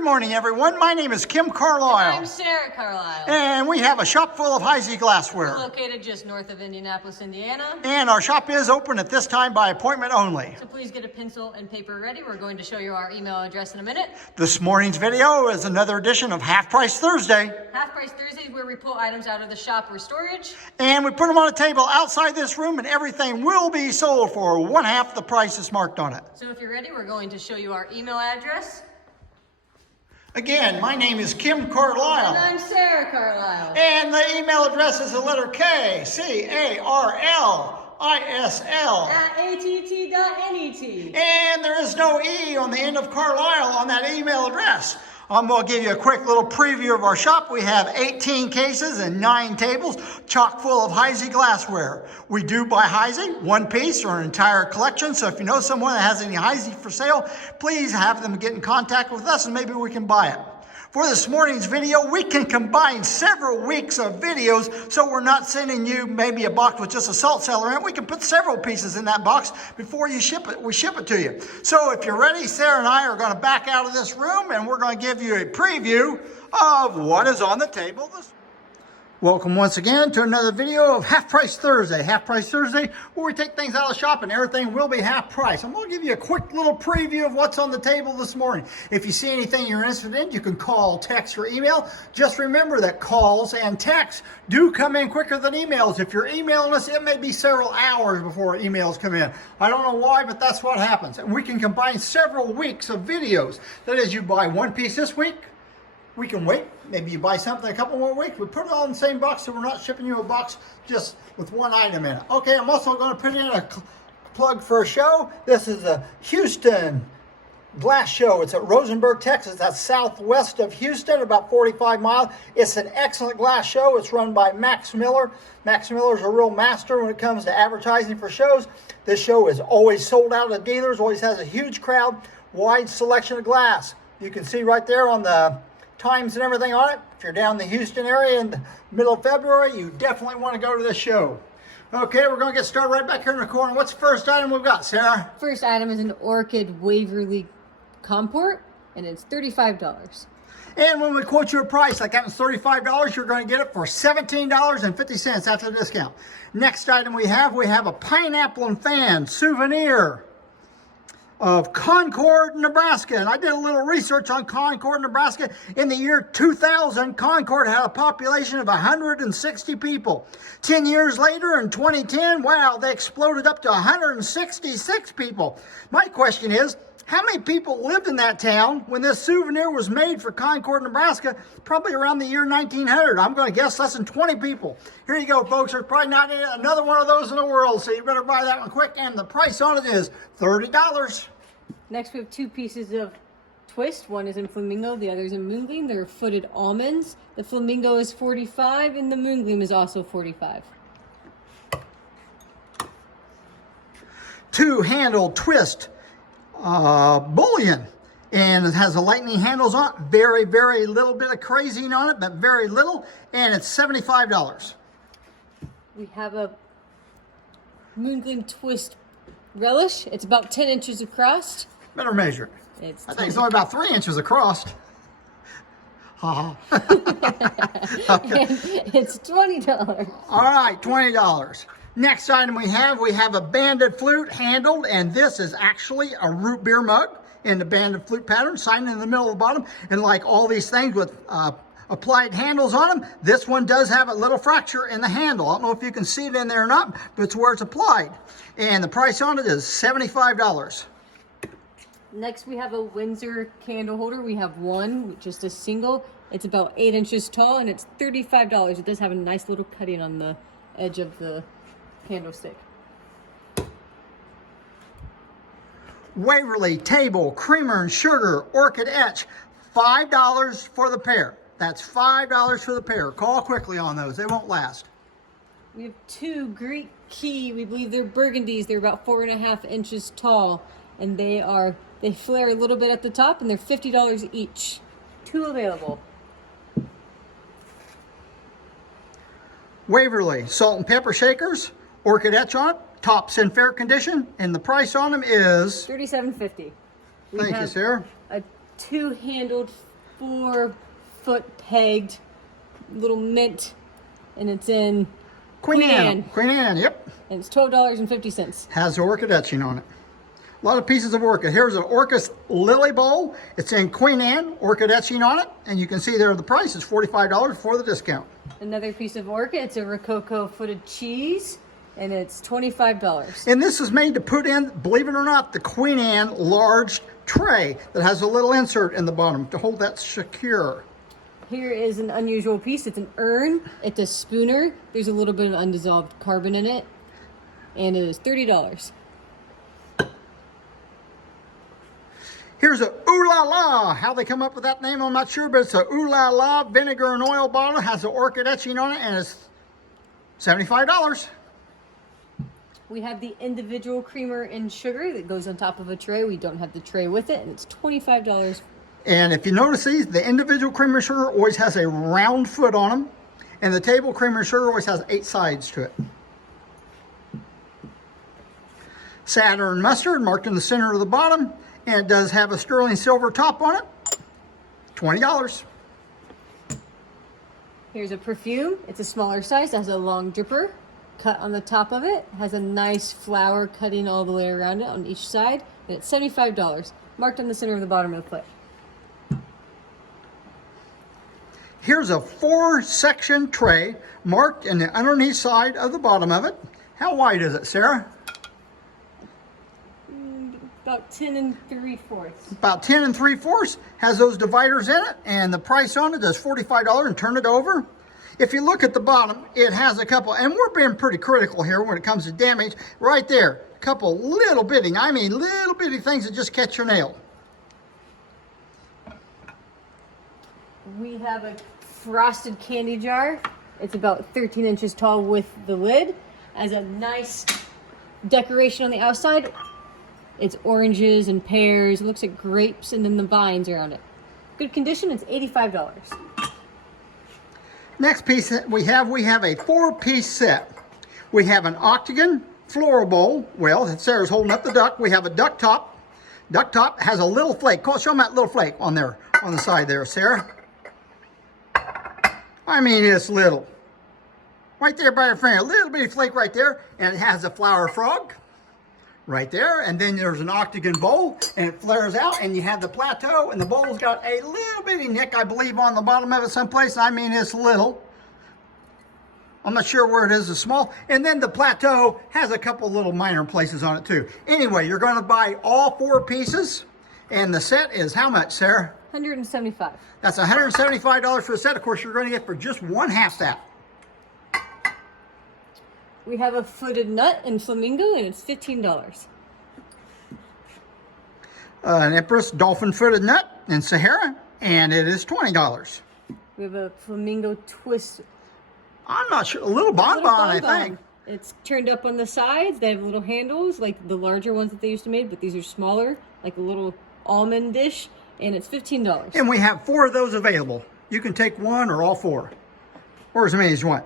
Good morning, everyone. My name is Kim Carlisle. And I'm Sarah Carlisle. And we have a shop full of Heisey glassware. We're located just north of Indianapolis, Indiana. And our shop is open at this time by appointment only. So please get a pencil and paper ready. We're going to show you our email address in a minute. This morning's video is another edition of Half Price Thursday. Half Price Thursdays, where we pull items out of the shop or storage. And we put them on a table outside this room, and everything will be sold for one half the price that's marked on it. So if you're ready, we're going to show you our email address. Again, my name is Kim Carlisle. And I'm Sarah Carlisle. And the email address is the letter K, C-A-R-L-I-S-L. At att.net. And there is no E on the end of Carlisle on that email address. I'm going to give you a quick little preview of our shop. We have 18 cases and 9 tables, chock full of Heisey glassware. We do buy Heisey, one piece or an entire collection. So if you know someone that has any Heisey for sale, please have them get in contact with us and maybe we can buy it. For this morning's video, we can combine several weeks of videos, so we're not sending you maybe a box with just a salt cellar in it. We can put several pieces in that box before you ship it. We ship it to you. So if you're ready, Sarah and I are going to back out of this room and we're going to give you a preview of what is on the table this morning. Welcome once again to another video of Half Price Thursday. Half Price Thursday, where we take things out of the shop and everything will be half price. I'm going to give you a quick little preview of what's on the table this morning. If you see anything you're interested in, you can call, text, or email. Just remember that calls and texts do come in quicker than emails. If you're emailing us, it may be several hours before emails come in. I don't know why, but that's what happens. And we can combine several weeks of videos. That is, you buy one piece this week, we can wait. Maybe you buy something a couple more weeks. We put it all in the same box, so we're not shipping you a box just with one item in it. Okay, I'm also going to put in a plug for a show. This is a Houston glass show. It's at Rosenberg, Texas. That's southwest of Houston, about 45 miles. It's an excellent glass show. It's run by Max Miller. Max Miller's a real master when it comes to advertising for shows. This show is always sold out at dealers, always has a huge crowd, wide selection of glass. You can see right there on the times and everything on it. If you're down in the Houston area in the middle of February, you definitely want to go to this show. Okay, we're going to get started right back here in the corner. What's the first item we've got, Sarah? First item is an Orchid Waverly Comport, and it's $35. And when we quote you a price like that was $35, you're going to get it for $17.50 after the discount. Next item we have a pineapple and fan souvenir of Concord, Nebraska. And I did a little research on Concord, Nebraska. In the year 2000, Concord had a population of 160 people. 10 years later, in 2010, wow, they exploded up to 166 people. My question is, how many people lived in that town when this souvenir was made for Concord, Nebraska? Probably around the year 1900. I'm going to guess less than 20 people. Here you go, folks. There's probably not another one of those in the world, so you better buy that one quick. And the price on it is $30. Next, we have 2 pieces of twist. One is in flamingo, the other is in moongleam. They're footed almonds. The flamingo is $45 and the moongleam is also $45. 2-handle twist bullion, and it has the lightning handles on it. Very, very little bit of crazing on it, but very little, and it's $75. We have a moongleam twist relish. It's about 10 inches across. Better measure it. I think it's only about 3 inches across. Ha ha. Okay. It's $20. All right, $20. Next item we have a banded flute handled, and this is actually a root beer mug in the banded flute pattern, signed in the middle of the bottom. And like all these things with applied handles on them, this one does have a little fracture in the handle. I don't know if you can see it in there or not, but it's where it's applied. And the price on it is $75. Next, we have a Windsor candle holder. We have one, just a single. It's about 8 inches tall, and it's $35. It does have a nice little cutting on the edge of the candlestick. Waverly Table Creamer and Sugar Orchid Etch, $5 for the pair. That's $5 for the pair. Call quickly on those. They won't last. We have 2 Greek Key. We believe they're burgundies. They're about 4.5 inches tall, and they flare a little bit at the top, and they're $50 each. 2 available. Waverly Salt and Pepper Shakers, Orchid Etch on it, tops in fair condition, and the price on them is $37.50. Thank you, Sarah. A 2-handled 4-foot pegged little mint, and it's in Queen Anne. Queen Anne, yep. And it's $12.50. Has the orchid etching on it. A lot of pieces of orchid. Here's an orchis lily bowl. It's in Queen Anne, orchid etching on it. And you can see there the price is $45 for the discount. Another piece of orchid. It's a Rococo footed cheese, and it's $25. And this is made to put in, believe it or not, the Queen Anne large tray that has a little insert in the bottom to hold that secure. Here is an unusual piece. It's an urn. It's a spooner. There's a little bit of undissolved carbon in it, and it is $30. Here's a Ooh La La. How they come up with that name, I'm not sure, but it's a Ooh La La vinegar and oil bottle. Has the orchid etching on it, and it's $75. We have the individual creamer and sugar that goes on top of a tray. We don't have the tray with it, and it's $25. And if you notice these, the individual creamer and sugar always has a round foot on them, and the table creamer and sugar always has 8 sides to it. Saturn mustard marked in the center of the bottom, and it does have a sterling silver top on it. $20. Here's a perfume. It's a smaller size. It has a long dripper cut on the top of it. Has a nice flower cutting all the way around it on each side. And it's $75. Marked on the center of the bottom of the plate. Here's a 4-section tray marked in the underneath side of the bottom of it. How wide is it, Sarah? About 10 3/4. About 10 3/4. Has those dividers in it, and the price on it is $45. And turn it over. If you look at the bottom, it has a couple, and we're being pretty critical here when it comes to damage. Right there, a couple little bitty things that just catch your nail. We have a frosted candy jar. It's about 13 inches tall with the lid. Has a nice decoration on the outside. It's oranges and pears. It looks like grapes, and then the vines around it. Good condition. It's $85. Next piece we have a 4-piece set. We have an octagon floral bowl. Well, Sarah's holding up the duck. We have a duck top. Duck top has a little flake. Show them that little flake on there, on the side there, Sarah. I mean, it's little. Right there by your finger, a little bitty flake right there, and it has a flower frog right there, and then there's an octagon bowl, and it flares out, and you have the plateau, and the bowl's got a little bitty nick, I believe, on the bottom of it someplace. I mean, it's little. I'm not sure where it is, it's small. And then the plateau has a couple little minor places on it too. Anyway, you're going to buy all 4 pieces, and the set is how much, Sarah? $175. That's $175 for a set. Of course, you're going to get for just 1/2 that. We have a footed nut in flamingo, and it's $15. An Empress dolphin footed nut in Sahara, and it is $20. We have a flamingo twist. I'm not sure, a little bonbon, I think. It's turned up on the sides. They have little handles, like the larger ones that they used to make, but these are smaller, like a little almond dish, and it's $15. And we have 4 of those available. You can take 1 or all 4, or as many as you want.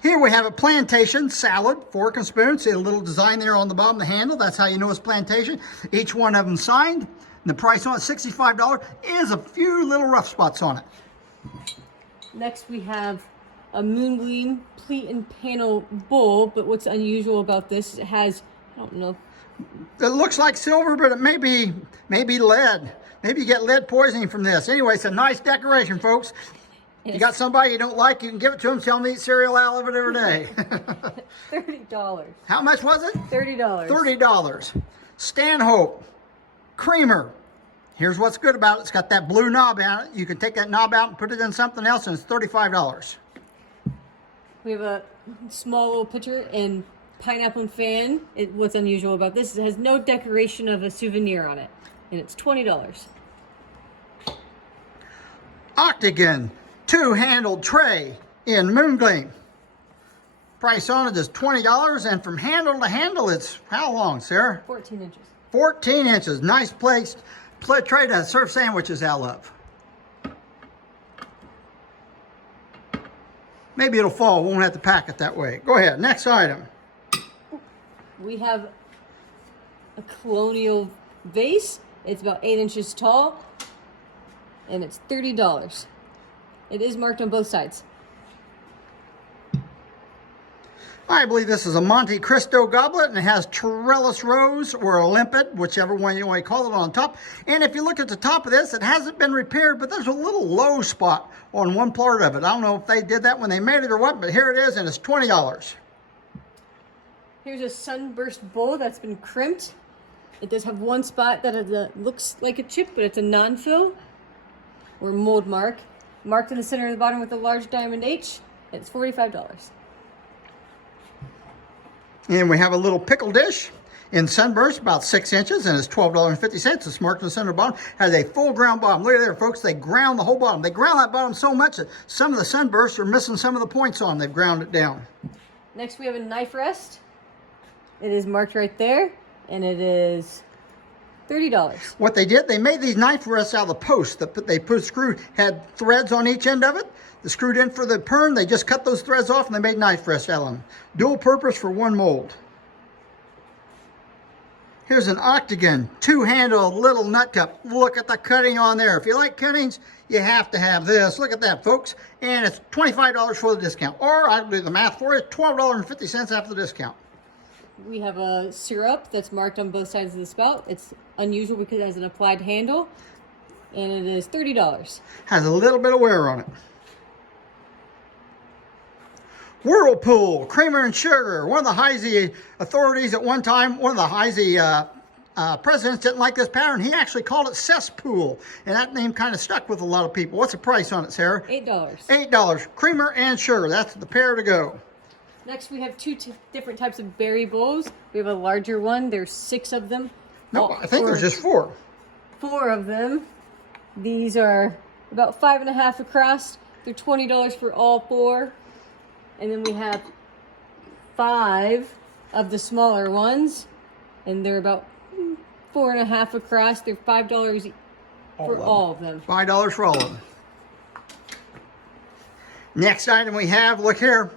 Here we have a plantation salad, fork and spoon. See a little design there on the bottom of the handle. That's how you know it's plantation. Each one of them signed. And the price on it, $65, is a few little rough spots on it. Next we have a moongleam pleat and panel bowl, but what's unusual about this, it has, I don't know. It looks like silver, but it may be lead. Maybe you get lead poisoning from this. Anyway, it's a nice decoration, folks. If you got somebody you don't like, you can give it to them. Tell them to eat cereal out of it every day. $30. How much was it? $30. $30. Stanhope creamer. Here's what's good about it. It's got that blue knob on it. You can take that knob out and put it in something else, and it's $35. We have a small little pitcher in pineapple and fan. What's unusual about this is it has no decoration of a souvenir on it, and it's $20. Octagon 2-handled tray in moongleam. Price on it is $20, and from handle to handle, it's how long, Sarah? 14 inches. 14 inches. Nice placed tray to serve sandwiches out of. Maybe it'll fall. We won't have to pack it that way. Go ahead. Next item. We have a colonial vase. It's about 8 inches tall. and it's $30. It is marked on both sides. I believe this is a Monte Cristo goblet, and it has Trellis Rose or a limpet, whichever one you want to call it, on top. And if you look at the top of this, it hasn't been repaired, but there's a little low spot on one part of it. I don't know if they did that when they made it or what, but here it is, and it's $20. Here's a sunburst bowl that's been crimped. It does have one spot that looks like a chip, but it's a non-fill or mold mark. Marked in the center of the bottom with a large diamond H. It's $45. And we have a little pickle dish in sunburst, about 6 inches, and it's $12.50. It's marked in the center of the bottom. Has a full ground bottom. Look at there, folks. They ground the whole bottom. They ground that bottom so much that some of the sunbursts are missing some of the points on. They've ground it down. Next, we have a knife rest. It is marked right there, and it is $30. What they did, they made these knife rests out of the post that they put screwed, had threads on each end of it. The screwed in for the pern, they just cut those threads off and they made knife rests out of them. Dual purpose for one mold. Here's an octagon, two-handled little nut cup. Look at the cutting on there. If you like cuttings, you have to have this. Look at that, folks. And it's $25 for the discount. Or I'll do the math for you, $12.50 after the discount. We have a syrup that's marked on both sides of the spout. It's unusual because it has an applied handle, and it is $30. Has a little bit of wear on it. Whirlpool, creamer and sugar. One of the Heisey authorities at one time, one of the Heisey presidents didn't like this pattern. He actually called it cesspool, and that name kind of stuck with a lot of people. What's the price on it, Sarah? $8. $8. Creamer and sugar. That's the pair to go. Next, we have two different types of berry bowls. We have a larger one. There's 6 of them. No, I think there's just 4. 4 of them. These are about 5.5 across. They're $20 for all 4. And then we have 5 of the smaller ones, and they're about 4.5 across. They're $5 for all of them. $5 for all of them. Next item we have, look here,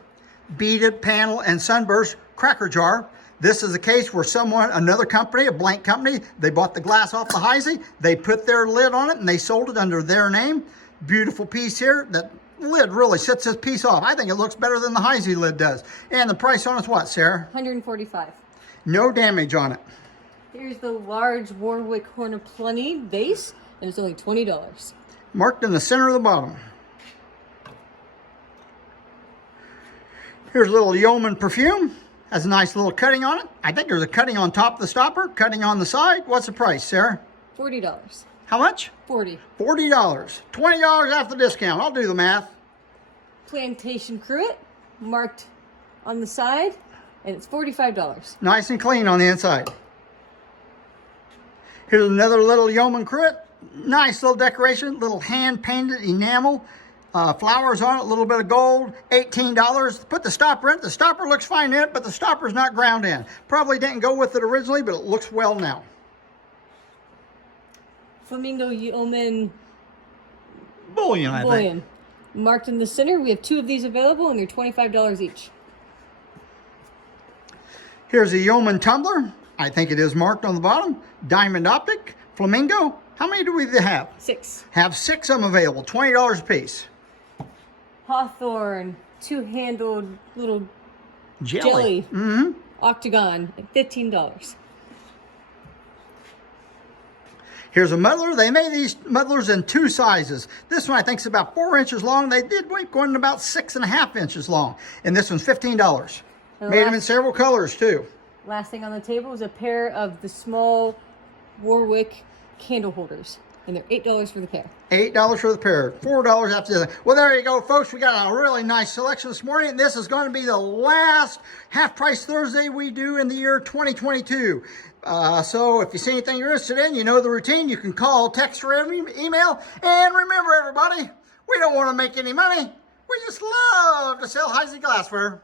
beaded panel and sunburst cracker jar. This is a case where another company, a blank company, they bought the glass off the Heisey, they put their lid on it, and they sold it under their name. Beautiful piece here. That lid really sets this piece off. I think it looks better than the Heisey lid does. And the price on it's what, Sarah? $145. No damage on it. Here's the large Warwick Horn of Plenty base, and it's only $20. Marked in the center of the bottom. Here's a little Yeoman perfume. Has a nice little cutting on it. I think there's a cutting on top of the stopper, cutting on the side. What's the price, Sarah? $40. How much? $40. $40. $20 after discount. I'll do the math. Plantation Cruet, marked on the side, and it's $45. Nice and clean on the inside. Here's another little Yeoman Cruet. Nice little decoration, little hand-painted enamel. Flowers on it, a little bit of gold, $18. Put the stopper in. The stopper looks fine in it, but the stopper's not ground in. Probably didn't go with it originally, but it looks well now. Flamingo Yeoman Bullion, I think. Marked in the center. We have 2 of these available, and they're $25 each. Here's a Yeoman tumbler. I think it is marked on the bottom. Diamond optic, flamingo. How many do we have? 6. Have 6 of them available, $20 a piece. Hawthorne, 2-handled little Jelly. octagon at $15. Here's a muddler. They made these muddlers in 2 sizes. This one I think is about 4 inches long. They did going about 6.5 inches long. And this one's $15. Made them in several colors too. Last thing on the table is a pair of the small Warwick candle holders. And they're $8 for the pair. $8 for the pair. $4 after the other. Well, there you go, folks. We got a really nice selection this morning. This is going to be the last Half Price Thursday we do in the year 2022. So if you see anything you're interested in, you know the routine. You can call, text, or email. And remember, everybody, we don't want to make any money. We just love to sell Heisey glassware.